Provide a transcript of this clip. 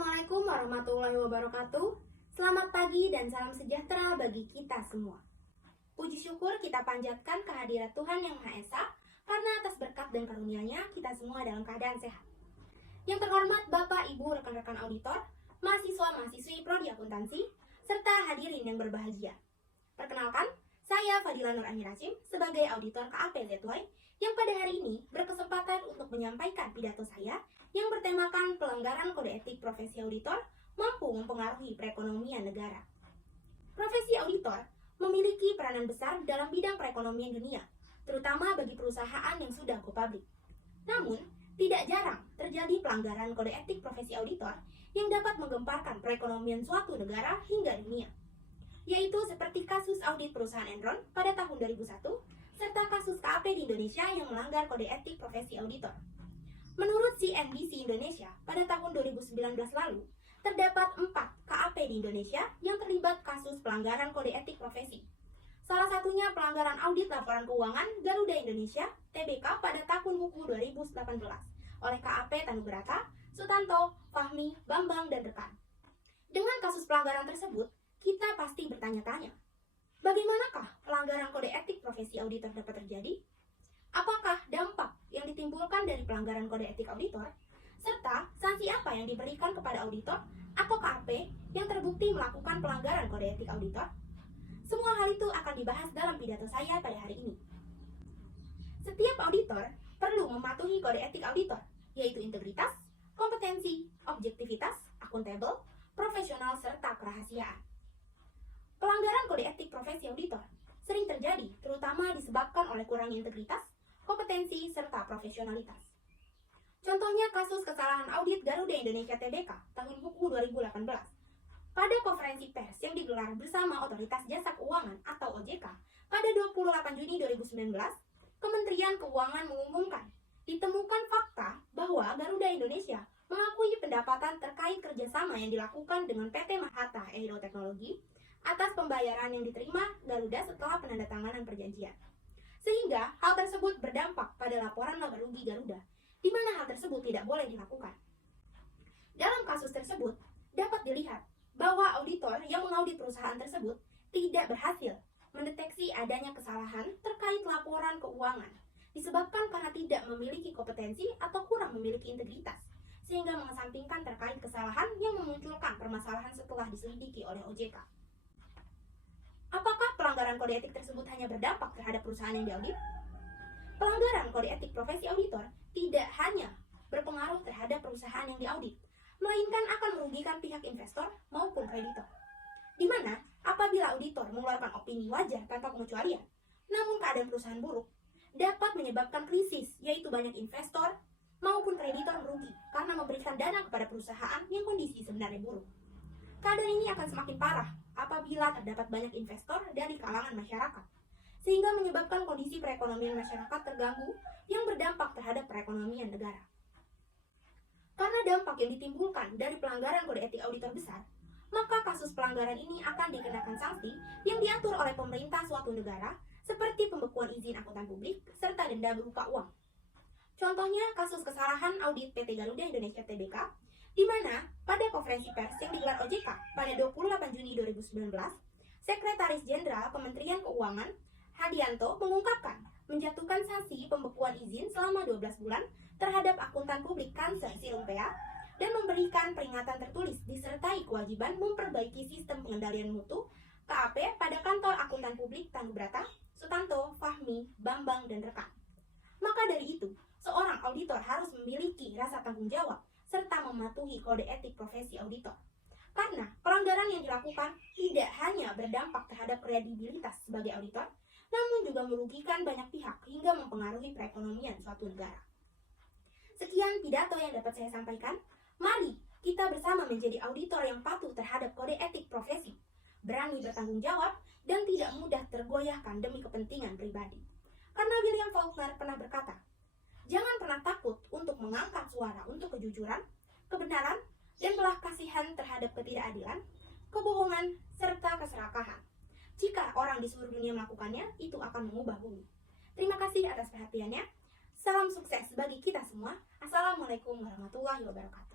Assalamualaikum warahmatullahi wabarakatuh. Selamat pagi dan salam sejahtera bagi kita semua. Puji syukur kita panjatkan kehadirat Tuhan Yang Maha Esa, karena atas berkat dan karunia-Nya kita semua dalam keadaan sehat. Yang terhormat Bapak, Ibu, rekan-rekan auditor, mahasiswa-mahasiswi Prodi Akuntansi, serta hadirin yang berbahagia. Perkenalkan, saya Fadila Nur Aini Rashim sebagai auditor KAP ZY yang pada hari ini berkesempatan untuk menyampaikan pidato saya yang bertemakan pelanggaran kode etik profesi auditor mampu mempengaruhi perekonomian negara. Profesi auditor memiliki peranan besar dalam bidang perekonomian dunia, terutama bagi perusahaan yang sudah go public. Namun, tidak jarang terjadi pelanggaran kode etik profesi auditor yang dapat menggemparkan perekonomian suatu negara hingga dunia, yaitu seperti kasus audit perusahaan Enron pada tahun 2001, serta kasus KAP di Indonesia yang melanggar kode etik profesi auditor. Menurut CNBC Indonesia, pada tahun 2019 lalu, terdapat 4 KAP di Indonesia yang terlibat kasus pelanggaran kode etik profesi. Salah satunya pelanggaran audit laporan keuangan Garuda Indonesia (TBK) pada tahun buku 2018 oleh KAP Tanubrata, Sutanto, Fahmi, Bambang, dan rekan. Dengan kasus pelanggaran tersebut, kita pasti bertanya-tanya, bagaimanakah pelanggaran kode etik profesi auditor dapat terjadi? Apakah dampak yang ditimbulkan dari pelanggaran kode etik auditor, serta sanksi apa yang diberikan kepada auditor atau KAP yang terbukti melakukan pelanggaran kode etik auditor? Semua hal itu akan dibahas dalam pidato saya pada hari ini. Setiap auditor perlu mematuhi kode etik auditor, yaitu integritas, kompetensi, objektivitas, akuntabel, profesional, serta kerahasiaan. Pelanggaran kode etik profesi auditor sering terjadi terutama disebabkan oleh kurangnya integritas, kompetensi, serta profesionalitas. Contohnya kasus kesalahan audit Garuda Indonesia TBK tahun buku 2018. Pada konferensi pers yang digelar bersama Otoritas Jasa Keuangan atau OJK pada 28 Juni 2019, Kementerian Keuangan mengumumkan ditemukan fakta bahwa Garuda Indonesia mengakui pendapatan terkait kerjasama yang dilakukan dengan PT Mahathir Aeroteknologi atas pembayaran yang diterima Garuda setelah penandatanganan perjanjian. Sehingga hal tersebut berdampak pada laporan laba rugi Garuda, di mana hal tersebut tidak boleh dilakukan. Dalam kasus tersebut, dapat dilihat bahwa auditor yang mengaudit perusahaan tersebut tidak berhasil mendeteksi adanya kesalahan terkait laporan keuangan, disebabkan karena tidak memiliki kompetensi atau kurang memiliki integritas, sehingga mengesampingkan terkait kesalahan yang memunculkan permasalahan setelah diselidiki oleh OJK. Apakah pelanggaran kode etik tersebut hanya berdampak terhadap perusahaan yang diaudit? Pelanggaran kode etik profesi auditor tidak hanya berpengaruh terhadap perusahaan yang diaudit, melainkan akan merugikan pihak investor maupun kreditor. Di mana apabila auditor mengeluarkan opini wajar tanpa pengecualian, namun keadaan perusahaan buruk, dapat menyebabkan krisis, yaitu banyak investor maupun kreditor merugi karena memberikan dana kepada perusahaan yang kondisi sebenarnya buruk. Keadaan ini akan semakin parah apabila terdapat banyak investor dari kalangan masyarakat, sehingga menyebabkan kondisi perekonomian masyarakat terganggu yang berdampak terhadap perekonomian negara. Karena dampak yang ditimbulkan dari pelanggaran kode etik auditor besar, maka kasus pelanggaran ini akan dikenakan sanksi yang diatur oleh pemerintah suatu negara, seperti pembekuan izin akuntan publik serta denda berupa uang. Contohnya kasus kesalahan audit PT Garuda Indonesia TBK, di mana pada konferensi pers yang digelar OJK pada 28 Juni 2019, Sekretaris Jenderal Kementerian Keuangan Hadianto mengungkapkan menjatuhkan sanksi pembekuan izin selama 12 bulan terhadap akuntan publik Cancer Silumpea dan memberikan peringatan tertulis disertai kewajiban memperbaiki sistem pengendalian mutu KAP pada kantor akuntan publik Tanubrata, Sutanto, Fahmi, Bambang, dan rekan. Maka dari itu, seorang auditor harus memiliki rasa tanggung jawab serta mematuhi kode etik profesi auditor. Karena pelanggaran yang dilakukan tidak hanya berdampak terhadap kredibilitas sebagai auditor, namun juga merugikan banyak pihak hingga mempengaruhi perekonomian suatu negara. Sekian pidato yang dapat saya sampaikan. Mari kita bersama menjadi auditor yang patuh terhadap kode etik profesi, berani bertanggung jawab, dan tidak mudah tergoyahkan demi kepentingan pribadi. Karena William Faulkner pernah berkata, jangan pernah takut untuk mengangkat suara untuk kejujuran, kebenaran, dan belas kasihan terhadap ketidakadilan, kebohongan, serta keserakahan. Jika orang di seluruh dunia melakukannya, itu akan mengubah bumi. Terima kasih atas perhatiannya. Salam sukses bagi kita semua. Assalamualaikum warahmatullahi wabarakatuh.